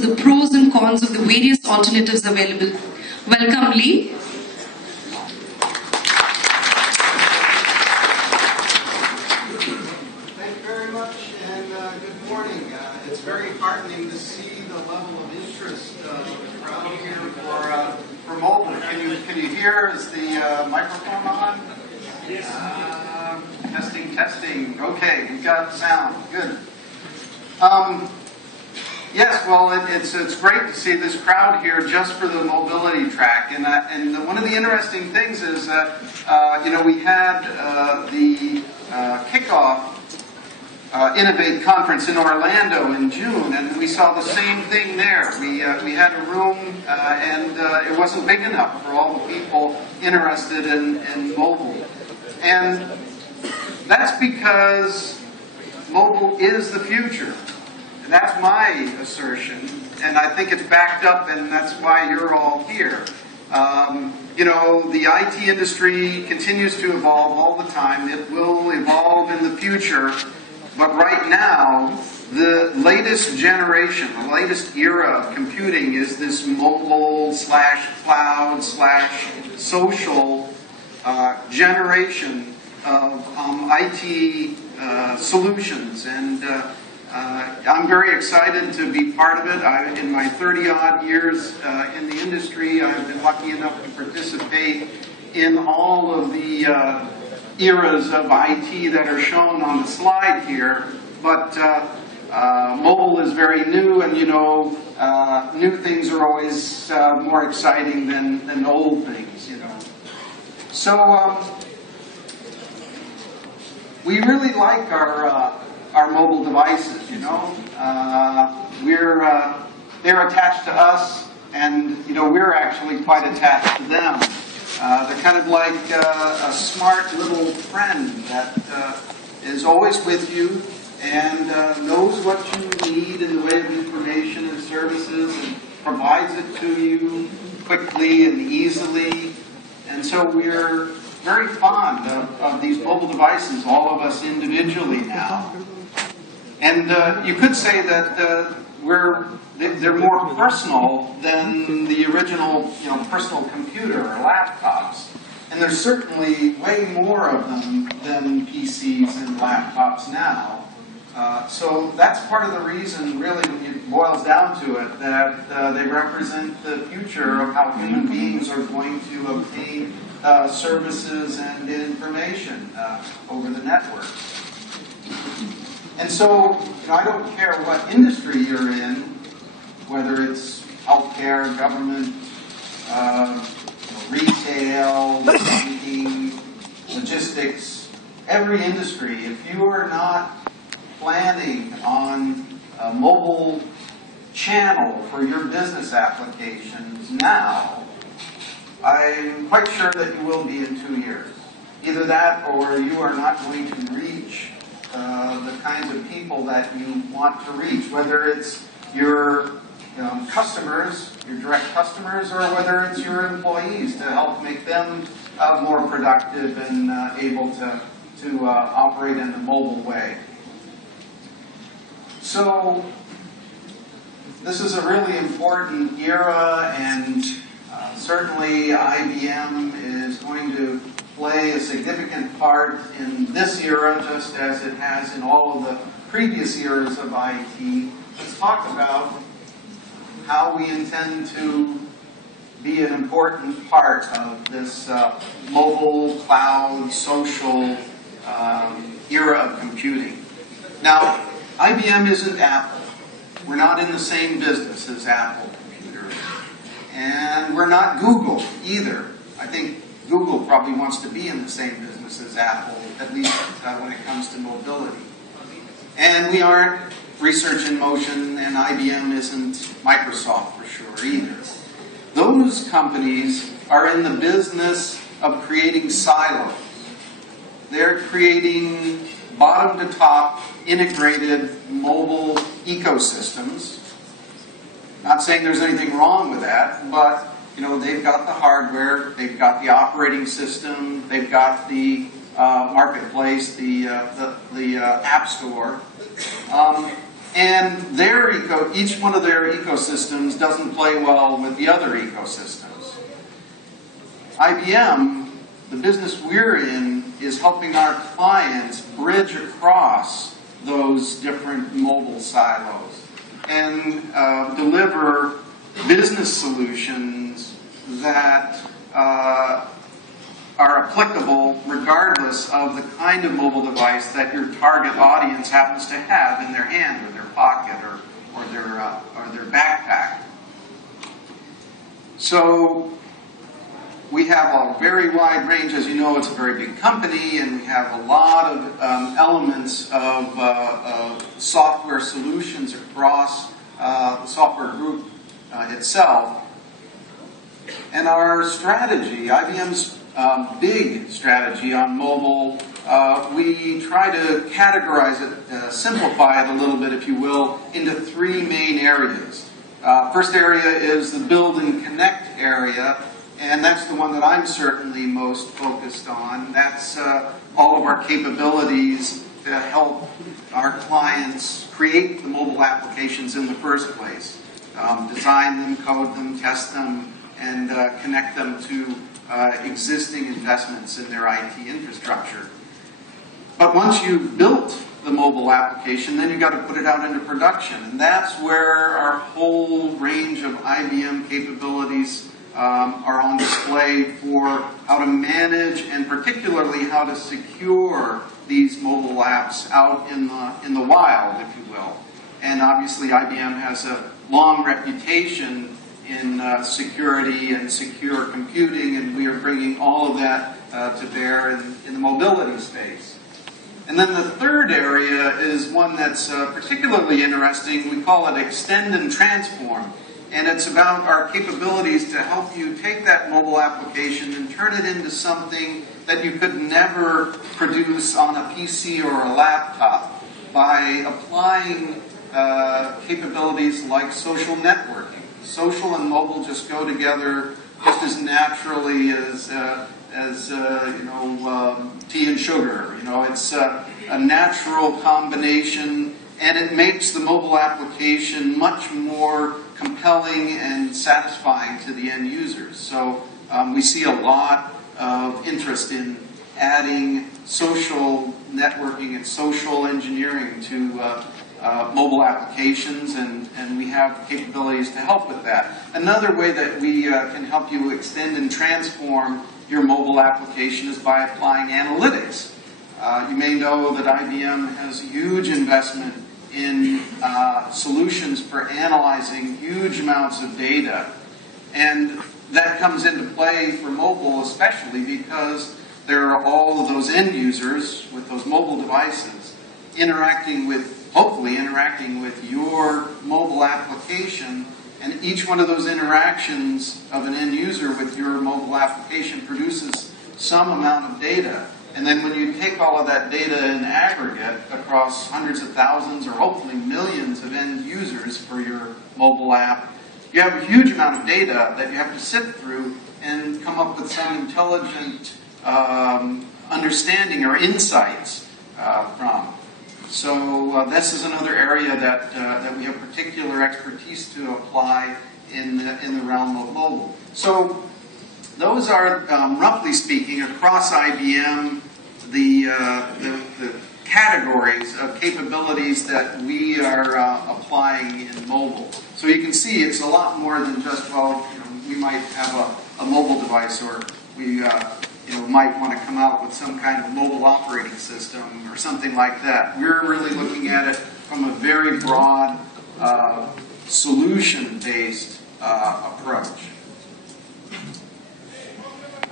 to the pros and cons of the various alternatives available. Welcome, Lee. Thank you very much, and good morning. It's very heartening to see the level of interest around here for mobile. Can you hear? Is the microphone on? Testing. Okay, we've got sound. Good. Yes, well, it's great to see this crowd here just for the mobility track. And one of the interesting things is that we had the kickoff Innovate conference in Orlando in June, and we saw the same thing there. We had a room, and it wasn't big enough for all the people interested in mobile. And that's because mobile is the future. And that's my assertion, and I think it's backed up, and that's why you're all here. The IT industry continues to evolve all the time. It will evolve in the future, but right now, the latest generation, the latest era of computing is this mobile / cloud / social generation of IT solutions, and I'm very excited to be part of it. In my 30-odd years in the industry, I've been lucky enough to participate in all of the eras of IT that are shown on the slide here. But mobile is very new, and new things are always more exciting than old things, So we really like our mobile devices, they're attached to us, and we're actually quite attached to them. They're kind of like a smart little friend that is always with you and knows what you need in the way of information and services and provides it to you quickly and easily. And so we're very fond of these mobile devices, all of us individually now. And you could say that they're more personal than the original, personal computer or laptops. And there's certainly way more of them than PCs and laptops now. So that's part of the reason, really, when it boils down to it, that they represent the future of how human beings are going to obtain services and information over the network. And so, I don't care what industry you're in, whether it's healthcare, government, retail, banking, logistics, every industry, if you are not planning on a mobile channel for your business applications now, I'm quite sure that you will be in 2 years. Either that or you are not going to reach the kinds of people that you want to reach, whether it's your customers, your direct customers, or whether it's your employees to help make them more productive and able to operate in a mobile way. So this is a really important era, and certainly IBM is going to play a significant part in this era, just as it has in all of the previous eras of IT. Let's talk about how we intend to be an important part of this mobile, cloud, social era of computing. Now, IBM isn't Apple. We're not in the same business as Apple computers. And we're not Google either. I think Google probably wants to be in the same business as Apple, at least when it comes to mobility. And we aren't Research in Motion, and IBM isn't Microsoft for sure either. Those companies are in the business of creating silos. They're creating bottom-to-top integrated mobile ecosystems. Not saying there's anything wrong with that, but they've got the hardware, they've got the operating system, they've got the marketplace, the app store, And each one of their ecosystems doesn't play well with the other ecosystems. IBM, the business we're in, is helping our clients bridge across those different mobile silos and deliver business solutions that are applicable regardless of the kind of mobile device that your target audience happens to have in their hand or their pocket or their backpack. So we have a very wide range. As you know, it's a very big company, and we have a lot of elements of software solutions across the software group itself. And our strategy, IBM's big strategy on mobile, we try to categorize it, simplify it a little bit, if you will, into three main areas. First area is the build and connect area, and that's the one that I'm certainly most focused on. That's all of our capabilities to help our clients create the mobile applications in the first place. Design them, code them, test them, and connect them to existing investments in their IT infrastructure. But once you've built the mobile application, then you've got to put it out into production. And that's where our whole range of IBM capabilities are on display for how to manage and particularly how to secure these mobile apps out in the wild, if you will. And obviously IBM has a long reputation in security and secure computing, and we are bringing all of that to bear in the mobility space. And then the third area is one that's particularly interesting. We call it extend and transform. And it's about our capabilities to help you take that mobile application and turn it into something that you could never produce on a PC or a laptop by applying capabilities like social networking. Social and mobile just go together just as naturally as tea and sugar. It's a natural combination, and it makes the mobile application much more compelling and satisfying to the end users. So we see a lot of interest in adding social networking and social engineering to mobile applications, and we have capabilities to help with that. Another way that we can help you extend and transform your mobile application is by applying analytics. You may know that IBM has a huge investment in solutions for analyzing huge amounts of data. And that comes into play for mobile especially because there are all of those end users with those mobile devices hopefully interacting with your mobile application, and each one of those interactions of an end user with your mobile application produces some amount of data. And then when you take all of that data in aggregate across hundreds of thousands or hopefully millions of end users for your mobile app, you have a huge amount of data that you have to sift through and come up with some intelligent understanding or insights from. So this is another area that we have particular expertise to apply in the realm of mobile. So those are, roughly speaking, across IBM, the categories of capabilities that we are applying in mobile. So you can see it's a lot more than just, we might have a mobile device, or we might want to come out with some kind of mobile operating system or something like that. We're really looking at it from a very broad solution-based approach.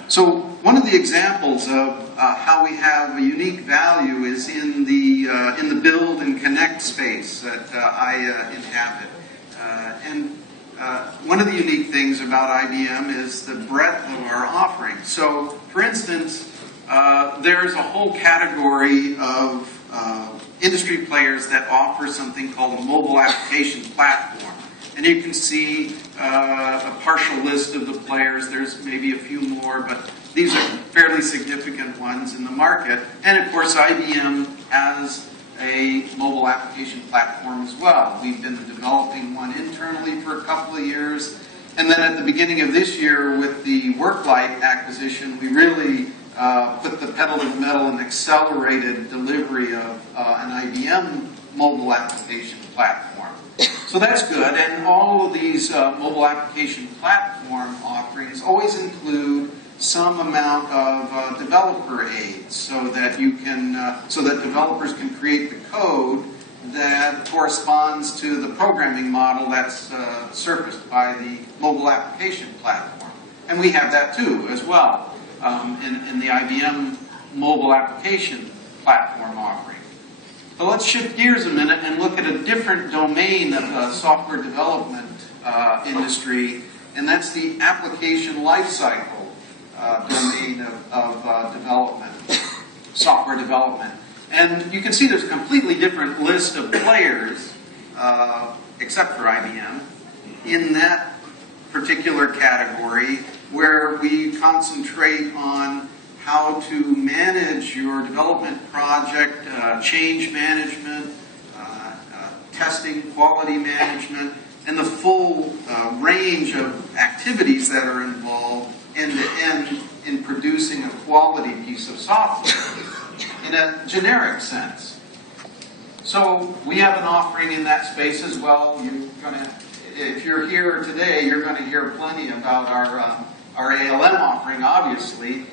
So one of the examples of how we have a unique value is in the build and connect space that I inhabit. And one of the unique things about IBM is the breadth of our offering. So, for instance, there's a whole category of industry players that offer something called a mobile application platform. And you can see a partial list of the players. There's maybe a few more, but these are fairly significant ones in the market. And of course, IBM has a mobile application platform as well. We've been developing one internally for a couple of years, and then at the beginning of this year with the WorkLight acquisition, we really put the pedal to the metal and accelerated delivery of an IBM mobile application platform. So that's good, and all of these mobile application platform offerings always include some amount of developer aid, so that developers can create the code that corresponds to the programming model that's surfaced by the mobile application platform. And we have that too, as well, in the IBM mobile application platform offering. But let's shift gears a minute and look at a different domain of the software development industry, and that's the application lifecycle domain of development, software development. And you can see there's a completely different list of players, except for IBM, in that particular category, where we concentrate on how to manage your development project, change management, testing, quality management, and the full range of activities that are involved end-to-end in producing a quality piece of software in a generic sense. So we have an offering in that space as well. If you're here today, you're going to hear plenty about our ALM offering, obviously.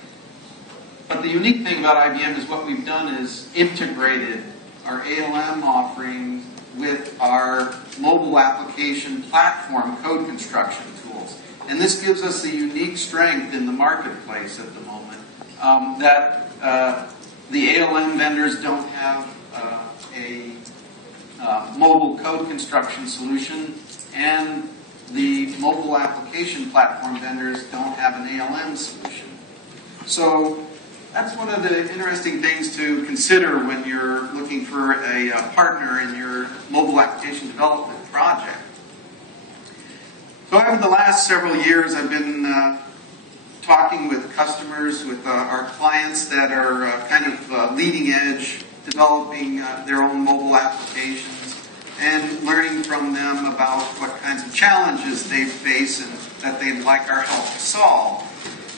But the unique thing about IBM is what we've done is integrated our ALM offering with our mobile application platform code construction tools. And this gives us a unique strength in the marketplace at the moment, that the ALM vendors don't have a mobile code construction solution, and the mobile application platform vendors don't have an ALM solution. So that's one of the interesting things to consider when you're looking for a partner in your mobile application development project. So over the last several years, I've been talking with customers, with our clients that are kind of leading edge, developing their own mobile applications, and learning from them about what kinds of challenges they face and that they'd like our help to solve.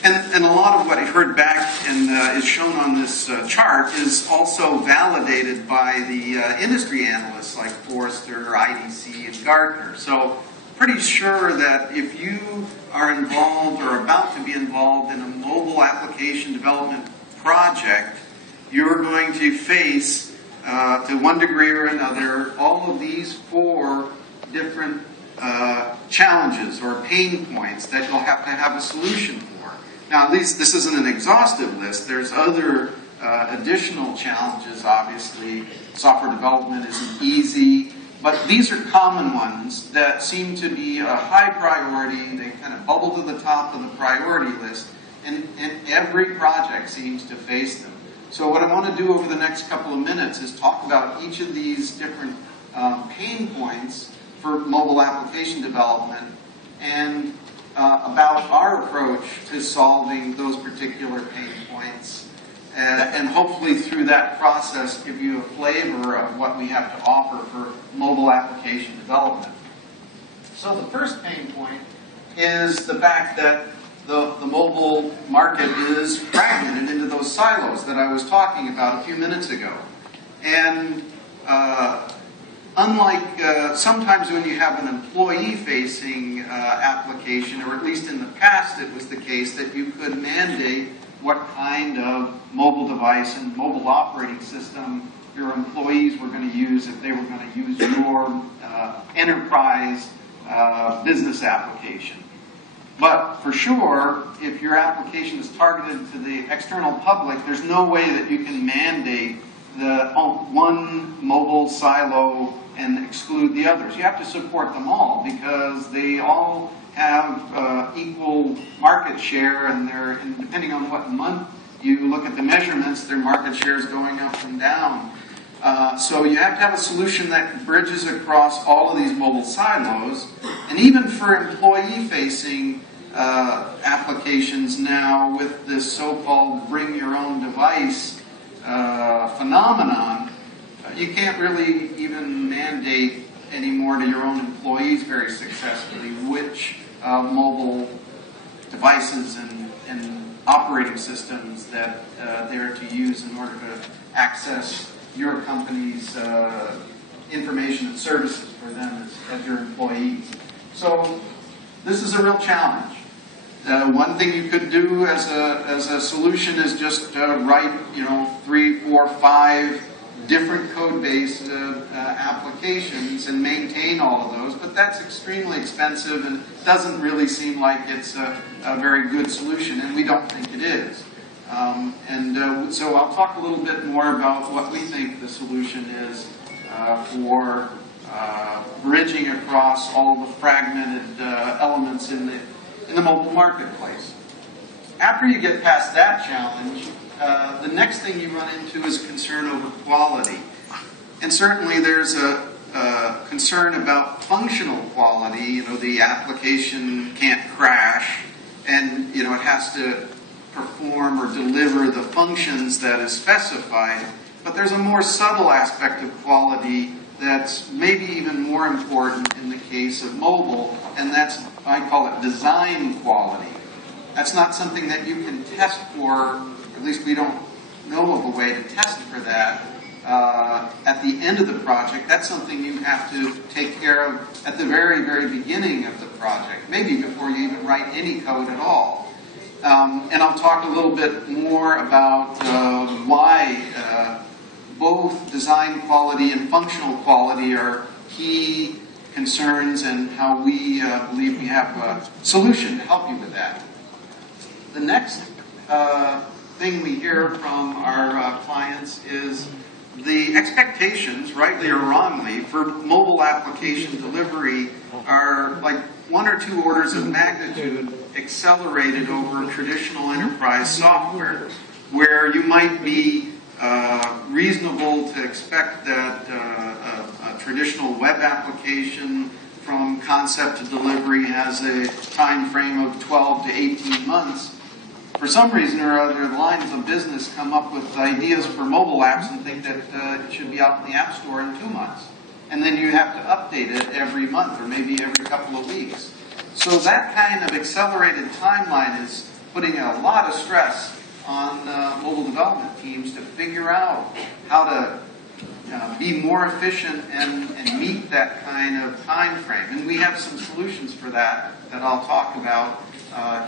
And a lot of what I heard back and is shown on this chart is also validated by the industry analysts like Forrester, IDC, and Gartner. So pretty sure that if you are involved or about to be involved in a mobile application development project, you're going to face, to one degree or another, all of these 4 different challenges or pain points that you'll have to have a solution for. Now, at least this isn't an exhaustive list. There's other additional challenges, obviously. Software development isn't easy. But these are common ones that seem to be a high priority. They kind of bubble to the top of the priority list. And every project seems to face them. So what I want to do over the next couple of minutes is talk about each of these different pain points for mobile application development, and about our approach to solving those particular pain points, and hopefully through that process give you a flavor of what we have to offer for mobile application development. So the first pain point is the fact that the mobile market is fragmented into those silos that I was talking about a few minutes ago. And unlike sometimes when you have an employee-facing application, or at least in the past it was the case that you could mandate what kind of mobile device and mobile operating system your employees were going to use if they were going to use your enterprise business application. But for sure, if your application is targeted to the external public, there's no way that you can mandate the one mobile silo and exclude the others. You have to support them all because they all have equal market share, and depending on what month you look at the measurements, their market share is going up and down. So you have to have a solution that bridges across all of these mobile silos. And even for employee-facing applications now, with this so-called bring-your-own-device phenomenon, you can't really even mandate anymore to your own employees very successfully which mobile devices and operating systems that they're to use in order to access your company's information and services for them as your employees. So this is a real challenge. One thing you could do as a solution is just write 3, 4, 5 different code-based applications and maintain all of those, but that's extremely expensive and doesn't really seem like it's a very good solution, and we don't think it is. So I'll talk a little bit more about what we think the solution is for bridging across all the fragmented elements in the mobile marketplace. After you get past that challenge, the next thing you run into is concern over quality. And certainly there's a concern about functional quality. The application can't crash, and it has to perform or deliver the functions that is specified. But there's a more subtle aspect of quality that's maybe even more important in the case of mobile, and that's, I call it design quality. That's not something that you can test for, or at least we don't know of a way to test for that at the end of the project. That's something you have to take care of at the very, very beginning of the project, maybe before you even write any code at all. And I'll talk a little bit more about why both design quality and functional quality are key concerns and how we believe we have a solution to help you with that. The next thing we hear from our clients is the expectations, rightly or wrongly, for mobile application delivery are like 1 or 2 orders of magnitude accelerated over traditional enterprise software, where you might be reasonable to expect that a traditional web application from concept to delivery has a time frame of 12 to 18 months. For some reason or other, the lines of business come up with ideas for mobile apps and think that it should be out in the App Store in 2 months. And then you have to update it every month or maybe every couple of weeks. So that kind of accelerated timeline is putting a lot of stress on mobile development teams to figure out how to be more efficient and meet that kind of time frame. And we have some solutions for that I'll talk about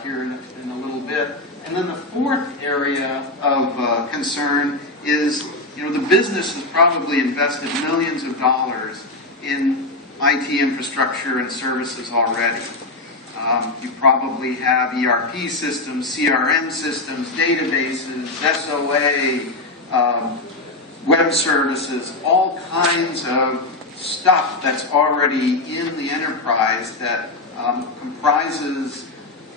here in a little bit. And then the fourth area of concern is, the business has probably invested millions of dollars in IT infrastructure and services already. You probably have ERP systems, CRM systems, databases, SOA, web services, all kinds of stuff that's already in the enterprise that comprises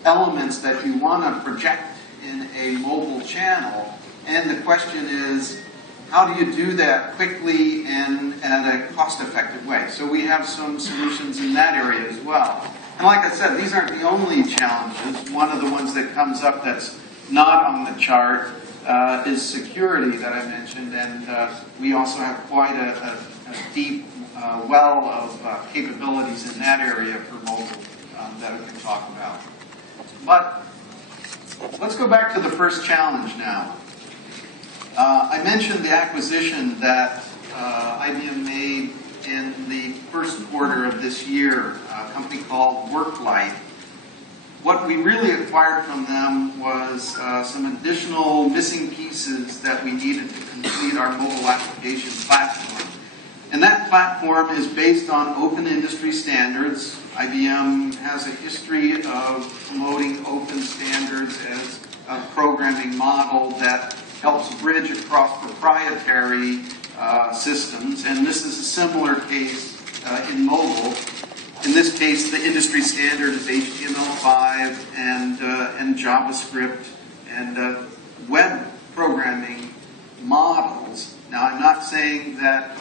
elements that you want to project in a mobile channel. And the question is, how do you do that quickly and at a cost-effective way? So we have some solutions in that area as well. And like I said, these aren't the only challenges. One of the ones that comes up that's not on the chart is security that I mentioned, and we also have quite a deep well of capabilities in that area for mobile that we can talk about. But let's go back to the first challenge now. I mentioned the acquisition that IBM made in the first quarter of this year, a company called WorkLight. What we really acquired from them was some additional missing pieces that we needed to complete our mobile application platform. And that platform is based on open industry standards. IBM has a history of promoting open standards as a programming model that helps bridge across proprietary systems. And this is a similar case in mobile. In this case, the industry standard is HTML5 and JavaScript and web programming models. Now, I'm not saying that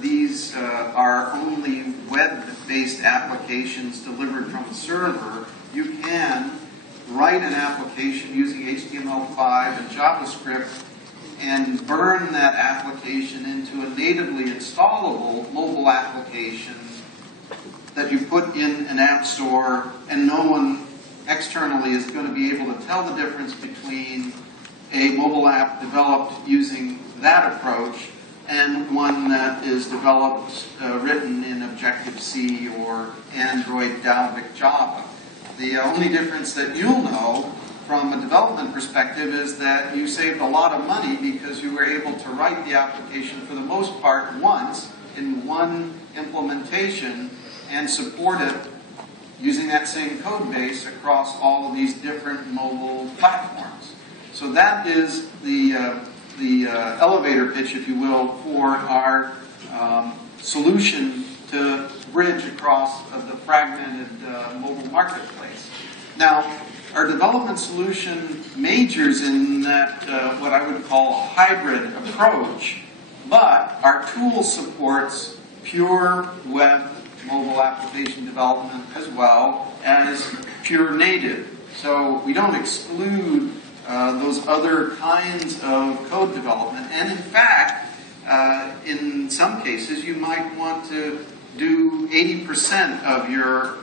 these are only web-based applications delivered from a server. You can write an application using HTML5 and JavaScript and burn that application into a natively installable mobile application that you put in an app store, and no one externally is going to be able to tell the difference between a mobile app developed using that approach and one that is developed, written in Objective-C or Android Dalvik Java. The only difference that you'll know from a development perspective is that you saved a lot of money because you were able to write the application for the most part once in one implementation and support it using that same code base across all of these different mobile platforms. So that is the elevator pitch, if you will, for our solution to bridge across the fragmented mobile marketplace. Now, our development solution majors in that what I would call a hybrid approach, but our tool supports pure web mobile application development as well as pure native. So we don't exclude those other kinds of code development. And in fact, in some cases, you might want to do 80% of your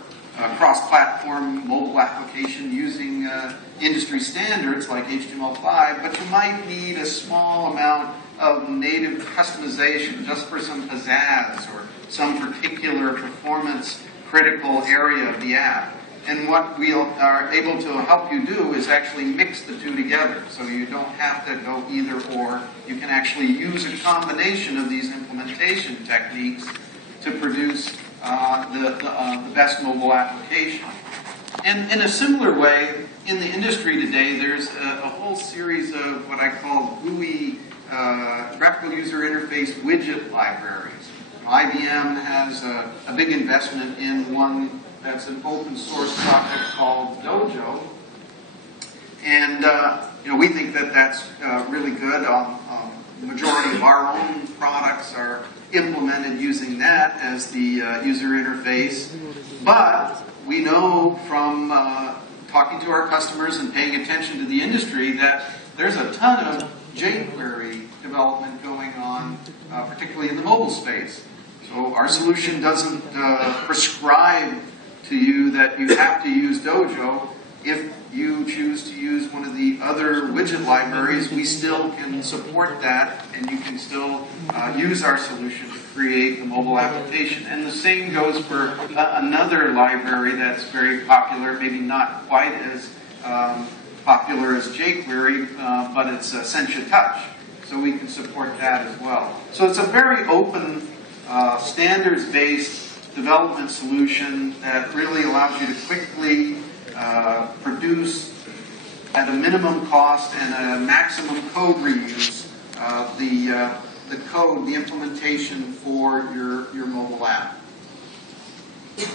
cross-platform mobile application using industry standards like HTML5, but you might need a small amount of native customization just for some pizzazz or some particular performance-critical area of the app. And what we are able to help you do is actually mix the two together. So you don't have to go either or. You can actually use a combination of these implementation techniques to produce the best mobile application. And in a similar way, in the industry today, there's a whole series of what I call GUI, graphical user interface widget libraries. IBM has a big investment in one that's an open source project called Dojo. And we think that that's really good. The majority of our own products are implemented using that as the user interface. But we know from talking to our customers and paying attention to the industry that there's a ton of jQuery development going on, particularly in the mobile space. So our solution doesn't prescribe to you that you have to use Dojo. If you choose to use one of the other widget libraries, we still can support that, and you can still use our solution to create the mobile application. And the same goes for another library that's very popular, maybe not quite as popular as jQuery, but it's Sencha Touch. So we can support that as well. So it's a very open, standards-based development solution that really allows you to quickly produce at a minimum cost and a maximum code reuse the code, the implementation for your mobile app. And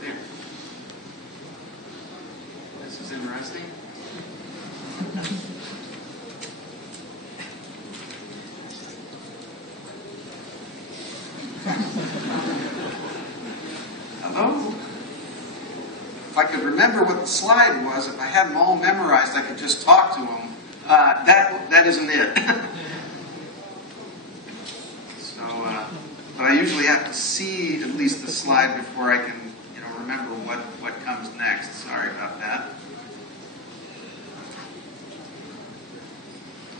there. This is interesting. Hello? If I could remember what the slide was, if I had them all memorized, I could just talk to them. That isn't it. But I usually have to see at least the slide before I can, remember what comes next. Sorry about that.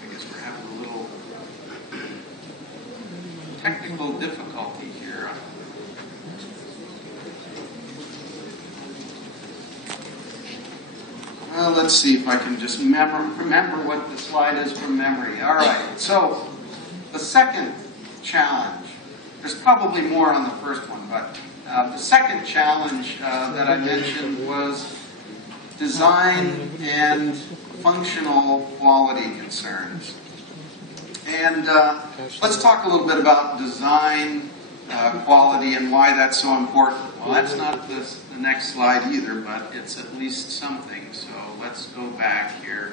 I guess we're having a little technical difficulty here. Well, let's see if I can just remember what the slide is from memory. All right, so the second challenge, there's probably more on the first one, but the second challenge that I mentioned was design and functional quality concerns. And let's talk a little bit about design quality and why that's so important. Well, that's not the next slide either, but it's at least something. So let's go back here.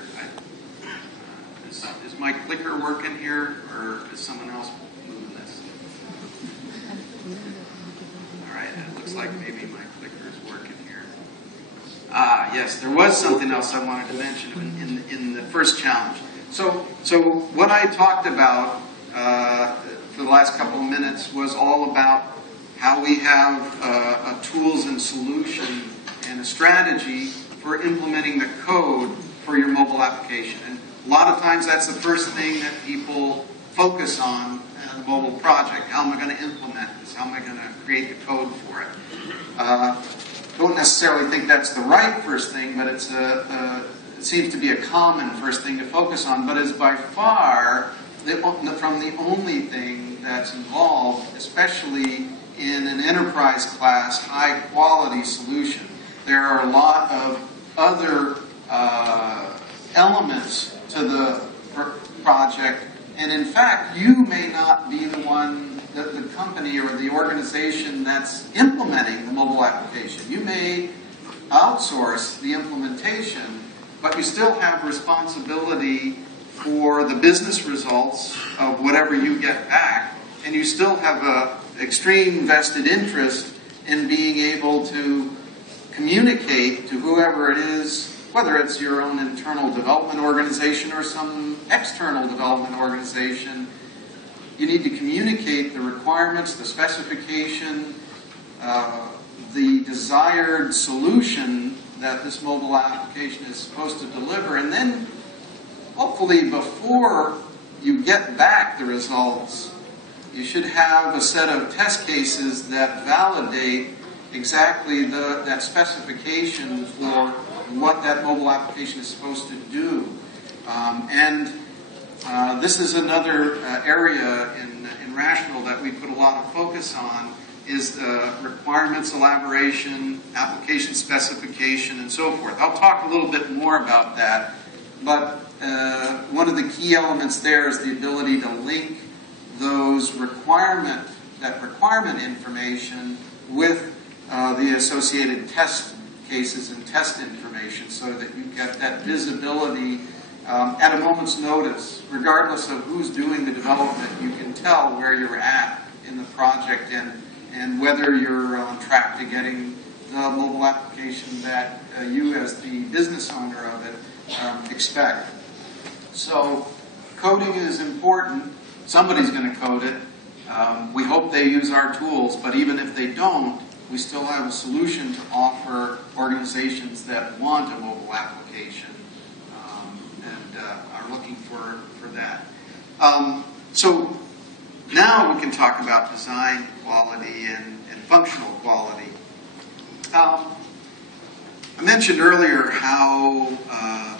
Is my clicker working here, or is someone else moving this? All right, it looks like maybe my clicker is working here. yes, there was something else I wanted to mention in the first challenge. So what I talked about for the last couple of minutes was all about how we have a tools and solution and a strategy for implementing the code for your mobile application. And a lot of times that's the first thing that people focus on in a mobile project. How am I going to implement this? How am I going to create the code for it? Don't necessarily think that's the right first thing, but it seems to be a common first thing to focus on, but is by far from the only thing that's involved, especially in an enterprise class, high quality solution. There are a lot of other elements to the project, and in fact, you may not be the one, the company or the organization that's implementing the mobile application. You may outsource the implementation, but you still have responsibility for the business results of whatever you get back, and you still have an extreme vested interest in being able to communicate to whoever it is, whether it's your own internal development organization or some external development organization. You need to communicate the requirements, the specification, the desired solution that this mobile application is supposed to deliver, and then hopefully before you get back the results, you should have a set of test cases that validate exactly that specification for what that mobile application is supposed to do. This is another area in Rational that we put a lot of focus on, is the requirements elaboration, application specification, and so forth. I'll talk a little bit more about that, but one of the key elements there is the ability to link those requirement information with the associated test cases and test information, so that you get that visibility at a moment's notice. Regardless of who's doing the development, you can tell where you're at in the project and whether you're on track to getting the mobile application that you as the business owner of it expect. So coding is important. Somebody's going to code it. We hope they use our tools, but even if they don't, we still have a solution to offer organizations that want a mobile application and are looking for that. So now we can talk about design quality and functional quality. I mentioned earlier how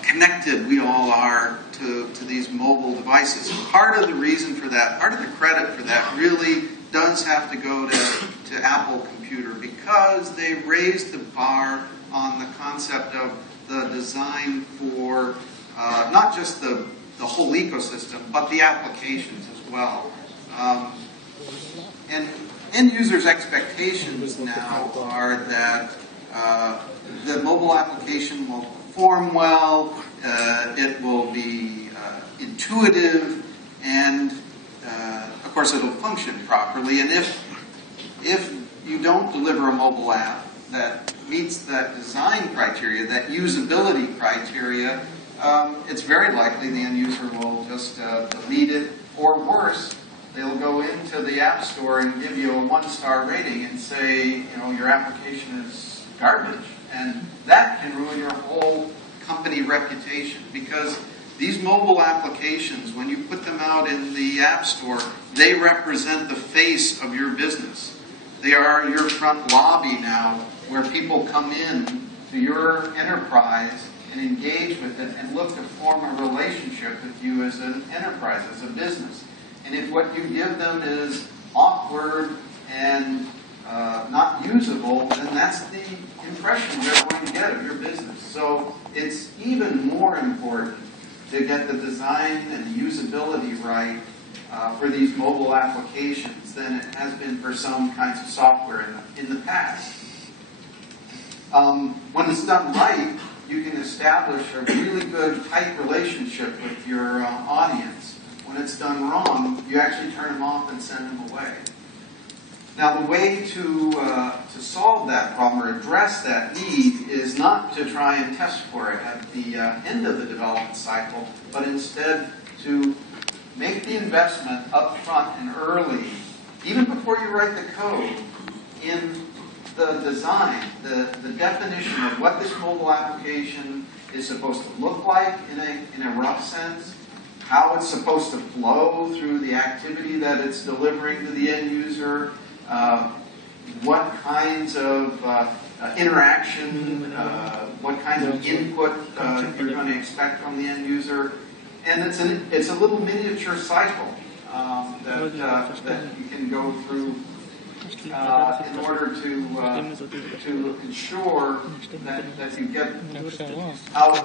connected we all are to these mobile devices. And part of the reason for that, part of the credit for that really does have to go to Apple Computer, because they raised the bar on the concept of the design for not just the whole ecosystem, but the applications as well. And end users' expectations now are that the mobile application will perform well, it will be intuitive, and of course it'll function properly. And if you don't deliver a mobile app that meets that design criteria, that usability criteria, it's very likely the end user will just delete it, or worse, they'll go into the App Store and give you a 1-star rating and say, your application is garbage. And that can ruin your whole company reputation, because these mobile applications, when you put them out in the App Store, they represent the face of your business. They are your front lobby now, where people come in to your enterprise and engage with it and look to form a relationship with you as an enterprise, as a business. And if what you give them is awkward and not usable, then that's the impression they're going to get of your business. So it's even more important to get the design and the usability right for these mobile applications than it has been for some kinds of software in the past. When it's done right, you can establish a really good, tight relationship with your audience. When it's done wrong, you actually turn them off and send them away. Now, the way to solve that problem or address that need is not to try and test for it at the end of the development cycle, but instead to make the investment up front and early, even before you write the code, in the design, the definition of what this mobile application is supposed to look like in a rough sense, how it's supposed to flow through the activity that it's delivering to the end user, what kinds of interaction, what kinds of input you're going to expect from the end user. And it's a little miniature cycle that you can go through in order to ensure that you get out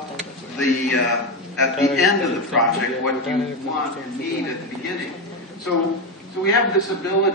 at the end of the project what you want and need at the beginning. So we have this ability